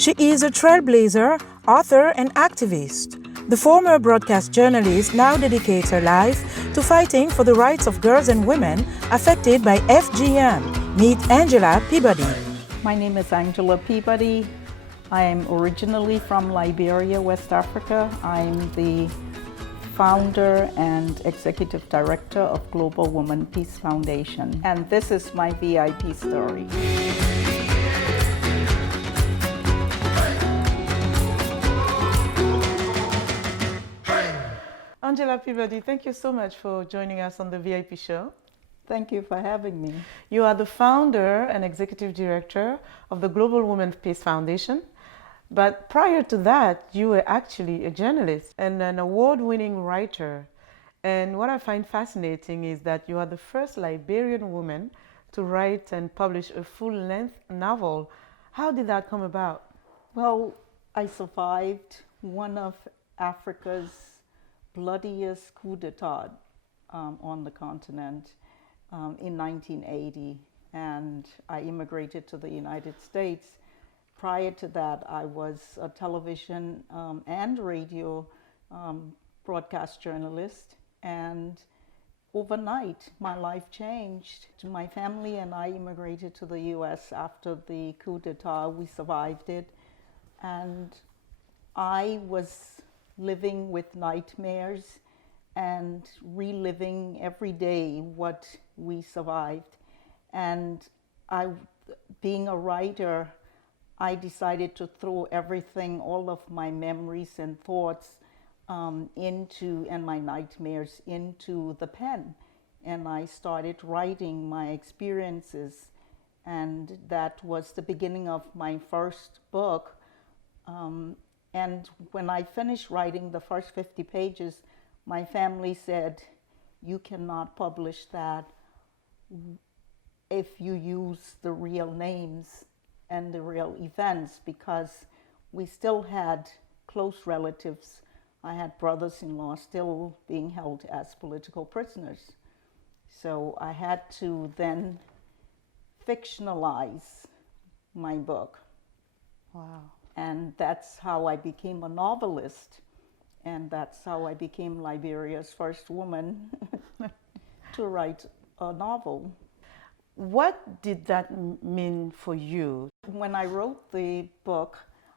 She is a trailblazer, author, and activist. The former broadcast journalist now dedicates her life to fighting for the rights of girls and women affected by FGM. Meet Angela Peabody. My name is Angela Peabody. I am originally from Liberia, West Africa. I'm the founder and executive director of Global Woman Peace Foundation. And this is my VIP story. Angela Peabody, thank you so much for joining us on the VIP show. Thank you for having me. You are the founder and executive director of the Global Women Peace Foundation. But prior to that, you were actually a journalist and an award-winning writer. And what I find fascinating is that you are the first Liberian woman to write and publish a full-length novel. How did that come about? Well, I survived one of Africa's bloodiest coups d'etat on the continent in 1980, and I immigrated to the United States. Prior to that, I was a television and radio broadcast journalist, and overnight my life changed. My family and I immigrated to the US after the coup d'etat. We survived it, and I was living with nightmares and reliving every day what we survived. And being a writer, I decided to throw everything, all of my memories and thoughts and my nightmares into the pen. And I started writing my experiences. And that was the beginning of my first book. And when I finished writing the first 50 pages, my family said, "You cannot publish that if you use the real names and the real events," because we still had close relatives. I had brothers-in-law still being held as political prisoners. So I had to then fictionalize my book. Wow. And that's how I became a novelist. And that's how I became Liberia's first woman to write a novel. What did that mean for you? When I wrote the book,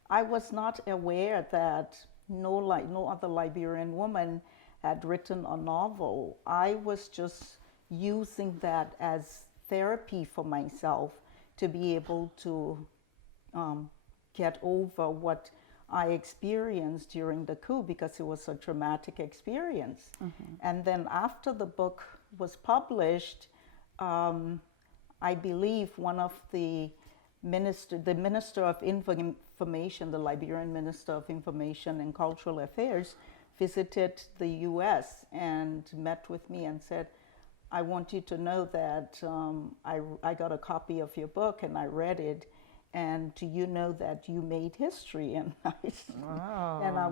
I was not aware that no other Liberian woman had written a novel. I was just using that as therapy for myself to be able to get over what I experienced during the coup, because it was a traumatic experience. Mm-hmm. And then after the book was published, I believe one of the Minister of Information, the Liberian Minister of Information and Cultural Affairs, visited the US and met with me and said, "I want you to know that I got a copy of your book and I read it. And do you know that you made history?" And Wow. And I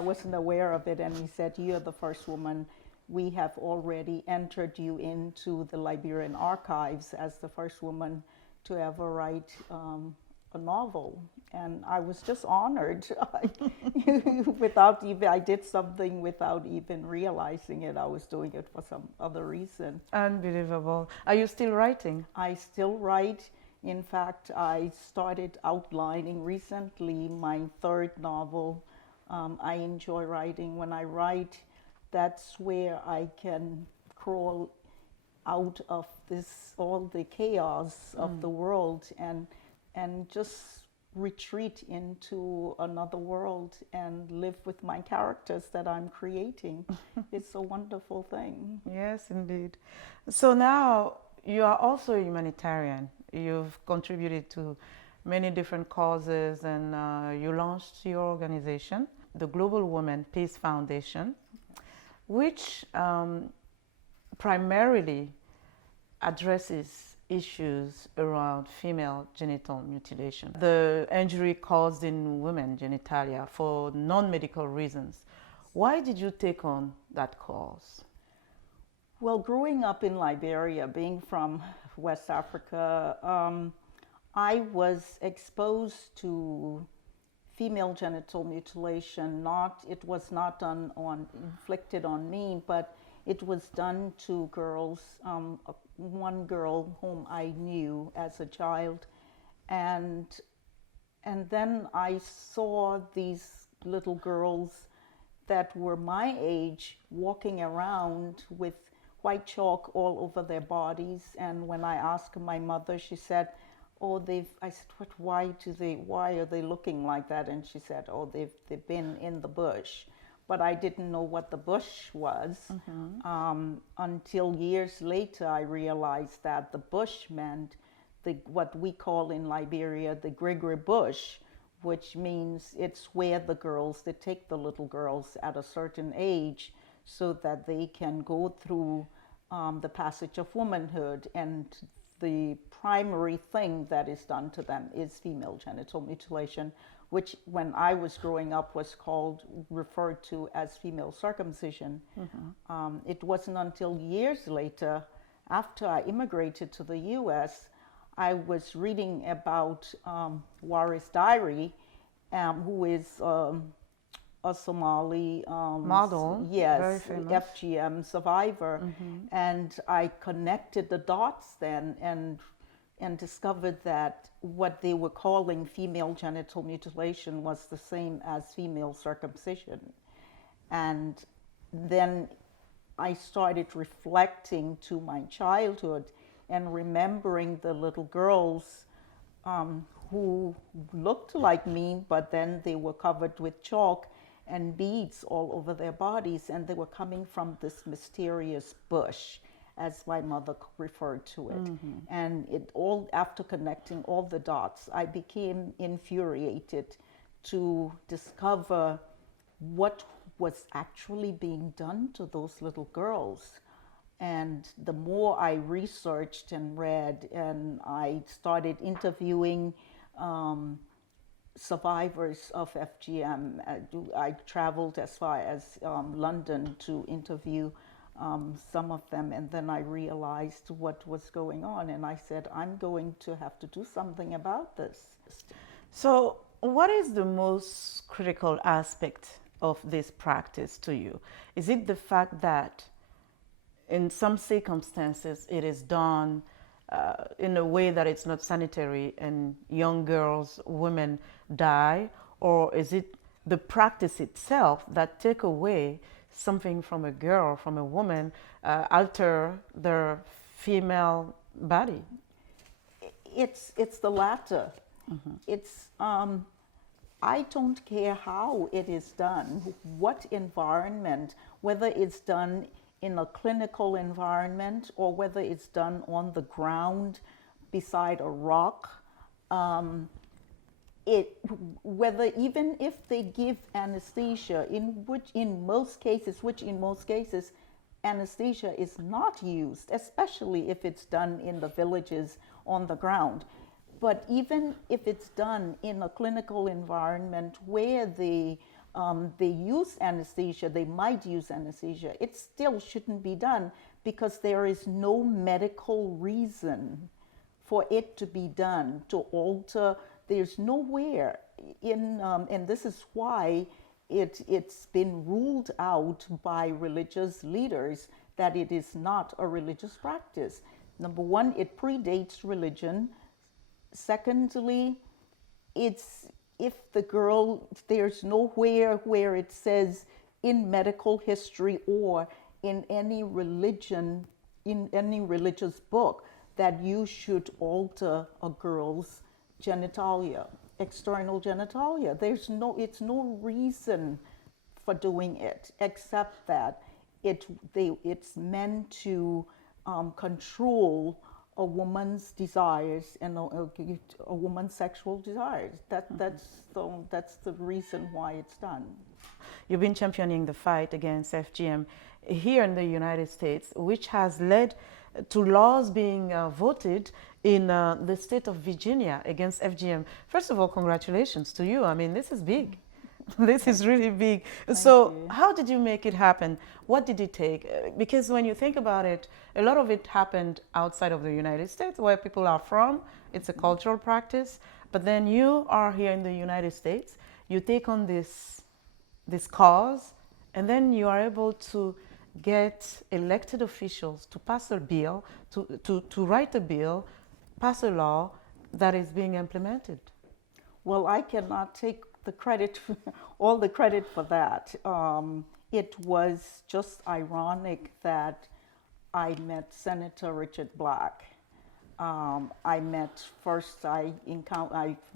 wasn't aware of it. And he said, "You're the first woman. We have already entered you into the Liberian archives as the first woman to ever write a novel." And I was just honored. I did something without even realizing it. I was doing it for some other reason. Unbelievable. Are you still writing? I still write. In fact, I started outlining recently my third novel. I enjoy writing. When I write, that's where I can crawl out of all the chaos of the world and just retreat into another world and live with my characters that I'm creating. It's a wonderful thing. Yes, indeed. So now you are also a humanitarian. You've contributed to many different causes, and you launched your organization, the Global Women Peace Foundation, which primarily addresses issues around female genital mutilation, the injury caused in women's genitalia for non-medical reasons. Why did you take on that cause? Well, growing up in Liberia, being from West Africa, I was exposed to female genital mutilation. It was not inflicted on me, but it was done to girls. One girl whom I knew as a child, and then I saw these little girls that were my age walking around with white chalk all over their bodies. And when I asked my mother, she said, "Oh, I said, "What? Why are they looking like that?" And she said, "Oh, they've been in the bush." But I didn't know what the bush was until years later. I realized that the bush meant what we call in Liberia the Grigri bush, which means it's where they take the little girls at a certain age so that they can go through the passage of womanhood, and the primary thing that is done to them is female genital mutilation, which when I was growing up was referred to as female circumcision. It wasn't until years later, after I immigrated to the US, I was reading about Waris Diary, who is a Somali model, yes, very famous. FGM survivor, and I connected the dots then and discovered that what they were calling female genital mutilation was the same as female circumcision. And then I started reflecting to my childhood and remembering the little girls who looked like me, but then they were covered with chalk and beads all over their bodies, and they were coming from this mysterious bush, as my mother referred to it. And after connecting all the dots, I became infuriated to discover what was actually being done to those little girls. And the more I researched and read, and I started interviewing survivors of FGM, I traveled as far as London to interview some of them, and then I realized what was going on, and I said, I'm going to have to do something about this. So, what is the most critical aspect of this practice to you? Is it the fact that in some circumstances it is done in a way that it's not sanitary and young girls, women die? Or is it the practice itself that take away something from a girl, from a woman, alter their female body? It's the latter. It's I don't care how it is done, what environment, whether it's done in a clinical environment or whether it's done on the ground beside a rock. Whether even if they give anesthesia, in most cases anesthesia is not used, especially if it's done in the villages on the ground. But even if it's done in a clinical environment where they use anesthesia, they might use anesthesia, it still shouldn't be done because there is no medical reason for it to be done, to alter. There's nowhere and this is why it's been ruled out by religious leaders that it is not a religious practice. Number one, it predates religion. Secondly, there's nowhere where it says in medical history or in any religion, in any religious book, that you should alter a girl's genitalia, external genitalia. It's no reason for doing it except that it's meant to control a woman's desires and a woman's sexual desires. That's the reason why it's done. You've been championing the fight against FGM here in the United States, which has led to laws being voted in the state of Virginia against FGM. First of all, congratulations to you. I mean, this is big. This is really big. Thank So, you. how did you make it happen? What did it take? Because when you think about it, a lot of it happened outside of the United States, where people are from. It's a cultural practice. But then you are here in the United States. You take on this cause, and then you are able to get elected officials to pass a bill, to write a bill, pass a law that is being implemented. Well, I cannot take the credit, all the credit for that. It was just ironic that I met Senator Richard Black. I met first. I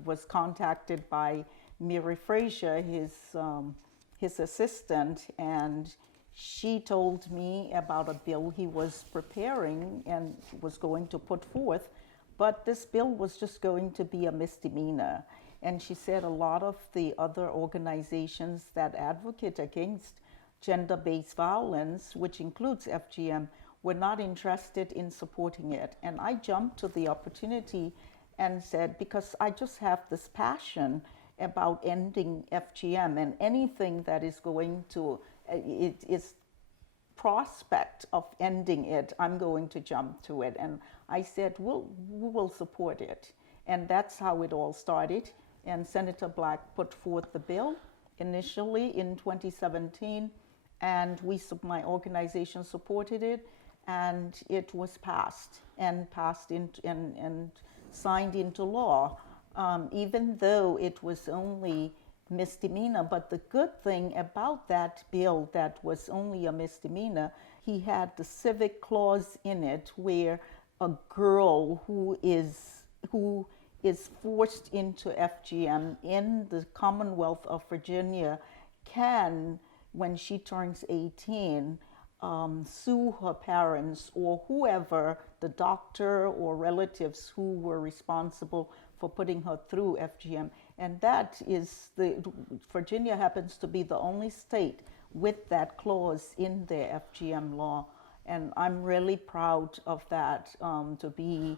was contacted by Mary Frazier, his assistant, and she told me about a bill he was preparing and was going to put forth, but this bill was just going to be a misdemeanor. And she said a lot of the other organizations that advocate against gender-based violence, which includes FGM, were not interested in supporting it. And I jumped to the opportunity and said, because I just have this passion about ending FGM, and anything that is going to, it is prospect of ending it, I'm going to jump to it. And I said, we will support it. And that's how it all started. And Senator Black put forth the bill initially in 2017, and my organization supported it, and it was passed and signed into law, even though it was only misdemeanor. But the good thing about that bill that was only a misdemeanor, he had the civic clause in it where a girl who is forced into FGM in the Commonwealth of Virginia can, when she turns 18, sue her parents or whoever, the doctor or relatives who were responsible for putting her through FGM. And that is Virginia happens to be the only state with that clause in their FGM law. And I'm really proud of that, to be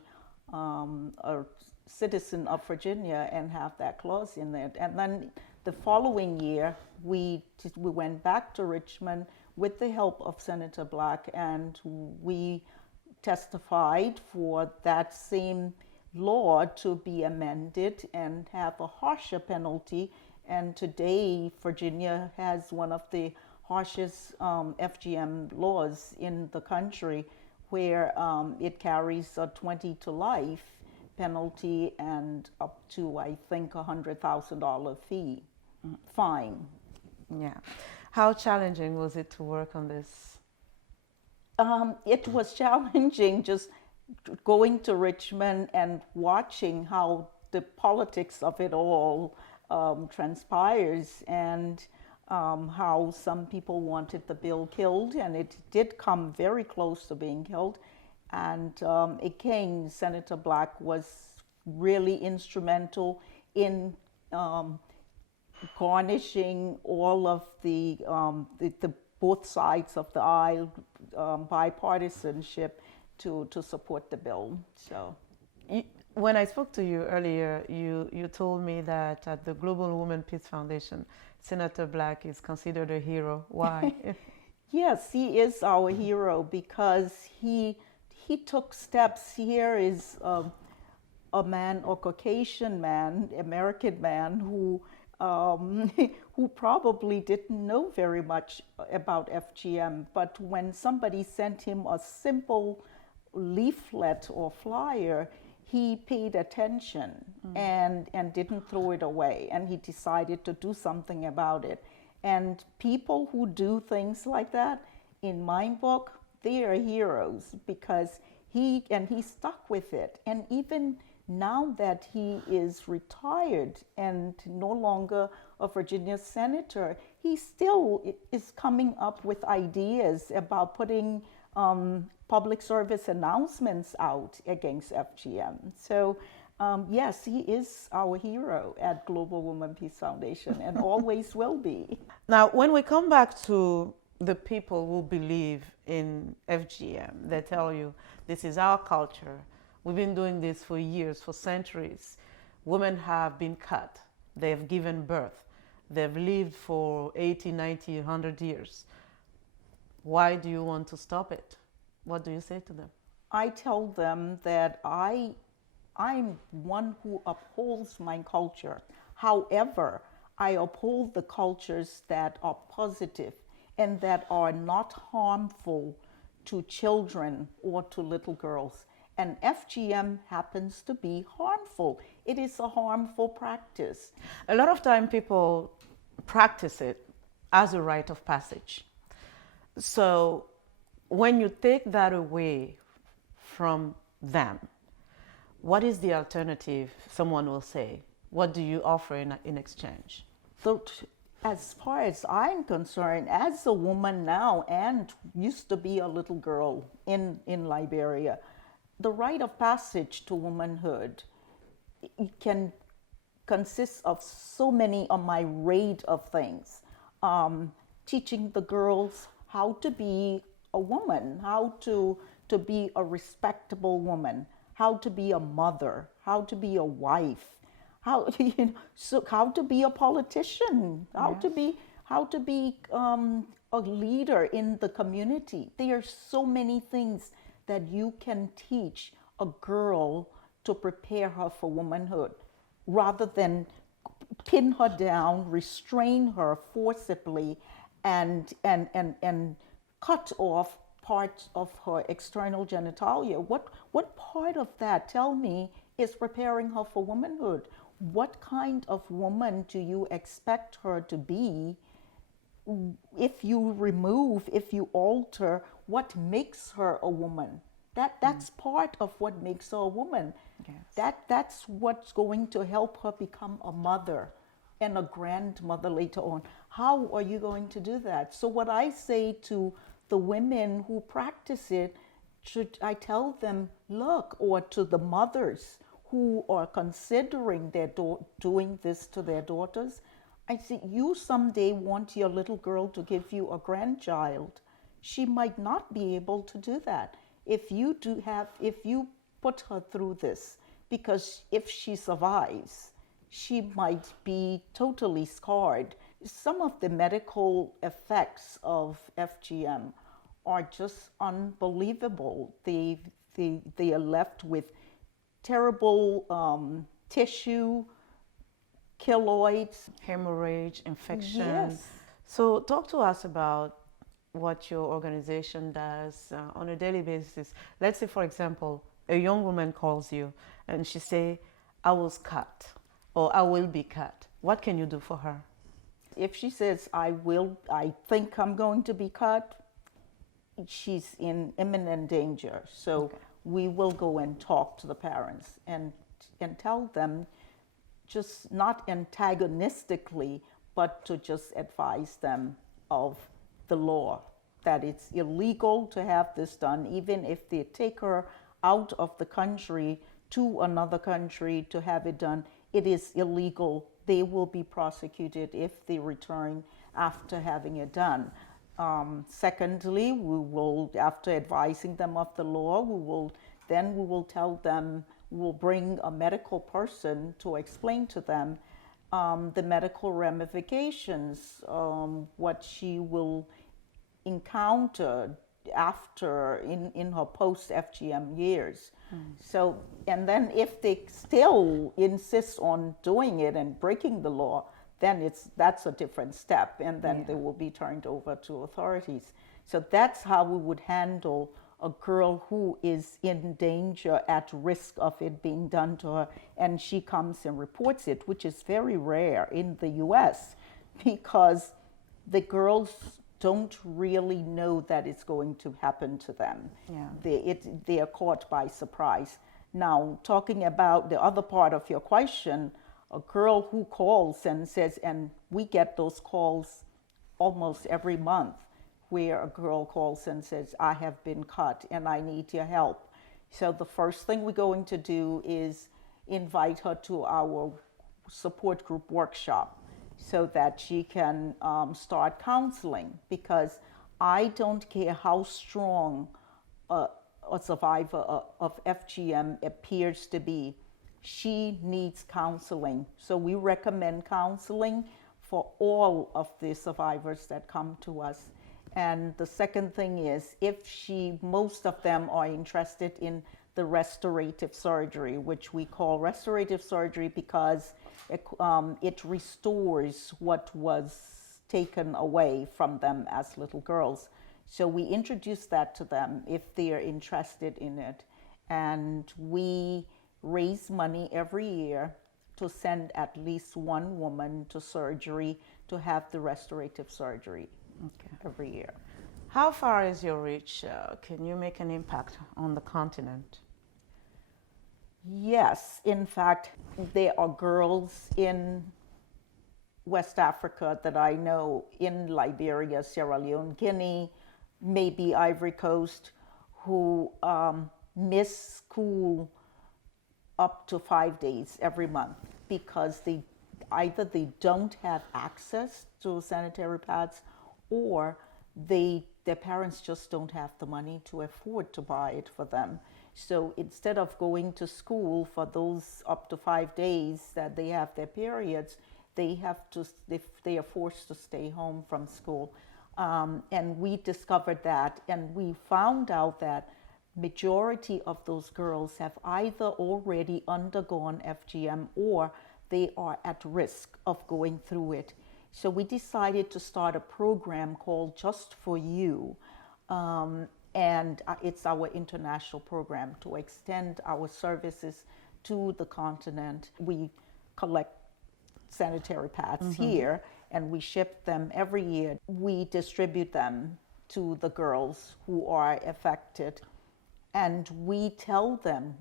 a citizen of Virginia and have that clause in there. And then the following year, we went back to Richmond with the help of Senator Black, and we testified for that same law to be amended and have a harsher penalty. And today, Virginia has one of the harshest FGM laws in the country, where it carries a 20 to life penalty and up to, I think, $100,000 fine. Yeah. How challenging was it to work on this? It was challenging just going to Richmond and watching how the politics of it all transpires, and how some people wanted the bill killed, and it did come very close to being killed. And again, Senator Black was really instrumental in garnishing all of the both sides of the aisle, bipartisanship to support the bill. So, when I spoke to you earlier, you told me that at the Global Women Peace Foundation, Senator Black is considered a hero. Why? Yes, he is our hero because he took steps. Here is a man, a Caucasian man, American man, who who probably didn't know very much about FGM, but when somebody sent him a simple leaflet or flyer, he paid attention and didn't throw it away, and he decided to do something about it. And people who do things like that, in my book, they are heroes, because he stuck with it. And even now that he is retired and no longer a Virginia senator, he still is coming up with ideas about putting public service announcements out against FGM. So yes, he is our hero at Global Women Peace Foundation, and always will be. Now, when we come back to the people who believe in FGM, they tell you, this is our culture. We've been doing this for years, for centuries. Women have been cut. They have given birth. they've lived for 80, 90, 100 years. Why do you want to stop it? What do you say to them? I tell them that I'm one who upholds my culture. However, I uphold the cultures that are positive and that are not harmful to children or to little girls. And FGM happens to be harmful. It is a harmful practice. A lot of time people practice it as a rite of passage. So when you take that away from them, what is the alternative? Someone will say. What do you offer in exchange? So, as far as I'm concerned, as a woman now and used to be a little girl in Liberia, the rite of passage to womanhood, it can consist of so many a myriad of things. Teaching the girls how to be a woman, how to be a respectable woman, how to be a mother, how to be a wife, how how to be a politician, how to be a leader in the community. There are so many things that you can teach a girl to prepare her for womanhood, rather than pin her down, restrain her forcibly, and cut off part of her external genitalia. What part of that, tell me, is preparing her for womanhood? What kind of woman do you expect her to be? If you alter what makes her a woman, that's part of what makes her a woman. Yes. That's what's going to help her become a mother and a grandmother later on. How are you going to do that? So what I say to the women who practice it, I tell them, look, or to the mothers who are considering doing this to their daughters, I say, you someday want your little girl to give you a grandchild. She might not be able to do that if you put her through this, because if she survives, she might be totally scarred. Some of the medical effects of FGM are just unbelievable. They are left with terrible tissue, keloids, Hemorrhage, infection. Yes. So talk to us about what your organization does on a daily basis. Let's say, for example, a young woman calls you and she say, I was cut or I will be cut. What can you do for her? If she says, I think I'm going to be cut, she's in imminent danger. So we will go and talk to the parents and tell them, just not antagonistically, but to just advise them of the law, that it's illegal to have this done. Even if they take her out of the country to another country to have it done, it is illegal. They will be prosecuted if they return after having it done. Secondly, we will, after advising them of the law, we will tell them, we'll bring a medical person to explain to them the medical ramifications, what she will encounter after in her post-FGM years. So, and then if they still insist on doing it and breaking the law, then that's a different step, and then they will be turned over to authorities. So that's how we would handle a girl who is in danger, at risk of it being done to her, and she comes and reports it, which is very rare in the US, because the girls don't really know that it's going to happen to them. They are caught by surprise. Now, talking about the other part of your question, a girl who calls and says, and we get those calls almost every month, where a girl calls and says, I have been cut and I need your help. So the first thing we're going to do is invite her to our support group workshop so that she can start counseling, because I don't care how strong a survivor of FGM appears to be, she needs counseling. So we recommend counseling for all of the survivors that come to us. And the second thing is, if most of them are interested in the restorative surgery, which we call restorative surgery because it restores what was taken away from them as little girls. So we introduce that to them if they are interested in it. And we raise money every year to send at least one woman to surgery to have the restorative surgery every year. How far is your reach? Can you make an impact on the continent? Yes, in fact, there are girls in West Africa that I know, in Liberia, Sierra Leone, Guinea, maybe Ivory Coast, who miss school up to 5 days every month because either they don't have access to sanitary pads, or their parents just don't have the money to afford to buy it for them. So instead of going to school for those up to 5 days that they have their periods, they are forced to stay home from school. And we discovered that, and we found out that majority of those girls have either already undergone FGM or they are at risk of going through it. So we decided to start a program called Just for You. And it's our international program to extend our services to the continent. We collect sanitary pads here and we ship them every year. We distribute them to the girls who are affected. And we tell them,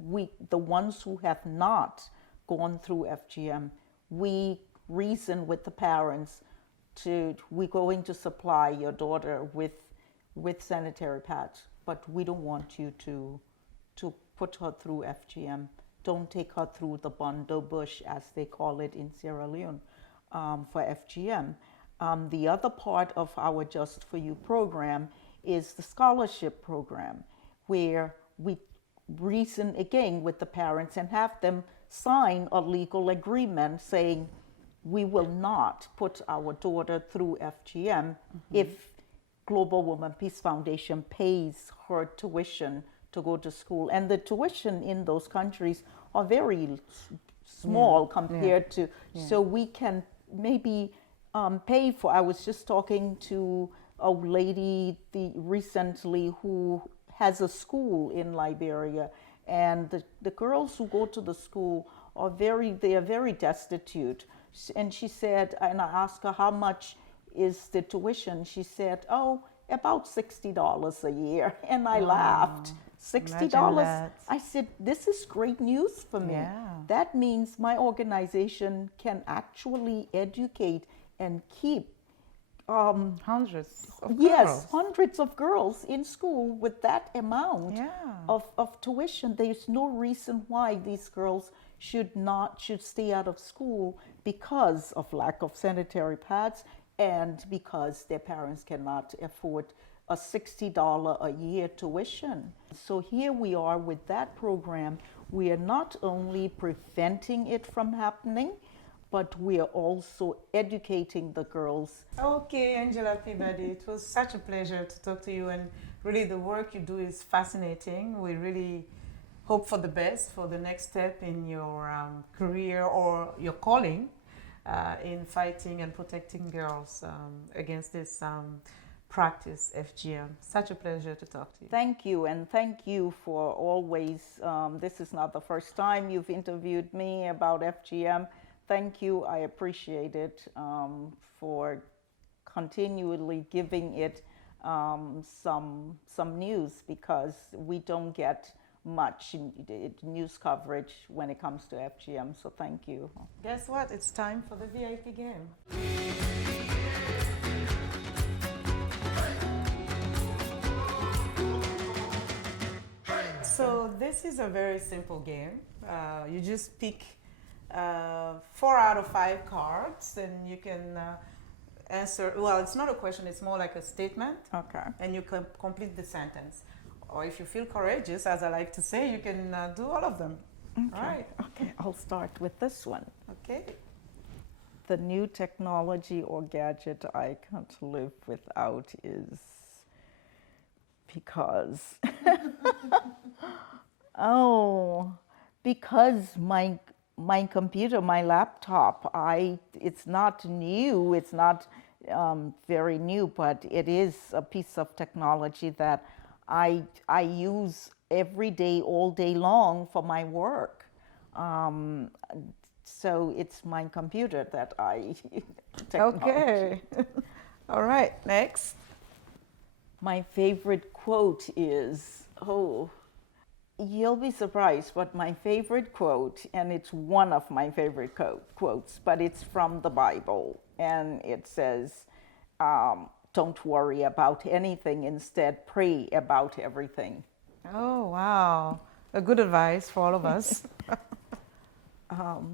the ones who have not gone through FGM, we reason with the parents we're going to supply your daughter with sanitary pads, but we don't want you to put her through FGM. Don't take her through the Bondo bush, as they call it in Sierra Leone, for FGM. The other part of our Just For You program is the scholarship program, where we reason again with the parents and have them sign a legal agreement saying we will not put our daughter through FGM if Global Woman Peace Foundation pays her tuition to go to school. And the tuition in those countries are very small compared to, so we can maybe pay for, I was just talking to a lady recently who has a school in Liberia, and the girls who go to the school they are very destitute. And she said, and I asked her how much is the tuition. She said, oh, about $60 a year. And I laughed. $60? I said, this is great news for me. Yeah. That means my organization can actually educate and keep hundreds of yes, girls. hundreds of girls in school with that amount of tuition. There's no reason why these girls should stay out of school because of lack of sanitary pads and because their parents cannot afford a $60 a year tuition. So here we are with that program. We are not only preventing it from happening, but we are also educating the girls. Okay, Angela Peabody, it was such a pleasure to talk to you, and really the work you do is fascinating. We really hope for the best for the next step in your career or your calling in fighting and protecting girls against this practice, FGM. Such a pleasure to talk to you. Thank you, and thank you for always, this is not the first time you've interviewed me about FGM. Thank you, I appreciate it for continually giving it some news, because we don't get much news coverage when it comes to FGM, so thank you. Guess what? It's time for the VIP game. So this is a very simple game. You just pick 4 out of 5 cards, and you can answer. Well, it's not a question, it's more like a statement. Okay. And you can complete the sentence. Or if you feel courageous, as I like to say, you can do all of them. Okay. All right. Okay, I'll start with this one. Okay. The new technology or gadget I can't live without is because, oh, because my computer, my laptop, it's not new, it's not very new, but it is a piece of technology that I use every day, all day long for my work. So it's my computer that I technology. Okay. All right, next. My favorite quote is, you'll be surprised, but my favorite quote, and it's one of my favorite quotes, but it's from the Bible, and it says, don't worry about anything, instead pray about everything. Oh, wow. A good advice for all of us.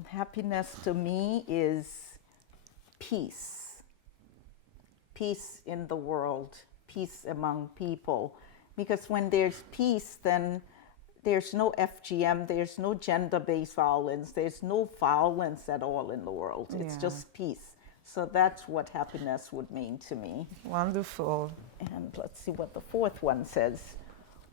Happiness to me is peace. Peace in the world, peace among people. Because when there's peace, then there's no FGM, there's no gender-based violence, there's no violence at all in the world. It's just peace. So that's what happiness would mean to me. Wonderful. And let's see what the fourth one says.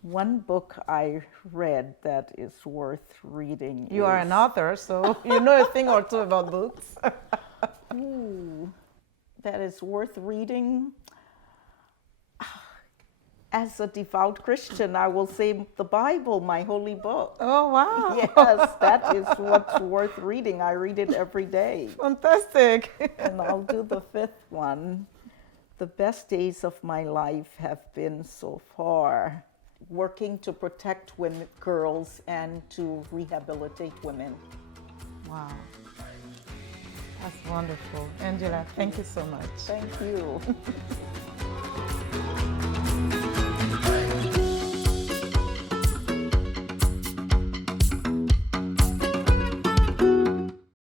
One book I read that is worth reading. You are an author, so you know a thing or two about books. That is worth reading. As a devout Christian, I will say the Bible, my holy book. Oh, wow. Yes, that is what's worth reading. I read it every day. Fantastic. And I'll do the fifth one. The best days of my life have been so far working to protect women, girls, and to rehabilitate women. Wow. That's wonderful. Angela, thank you so much. Thank you.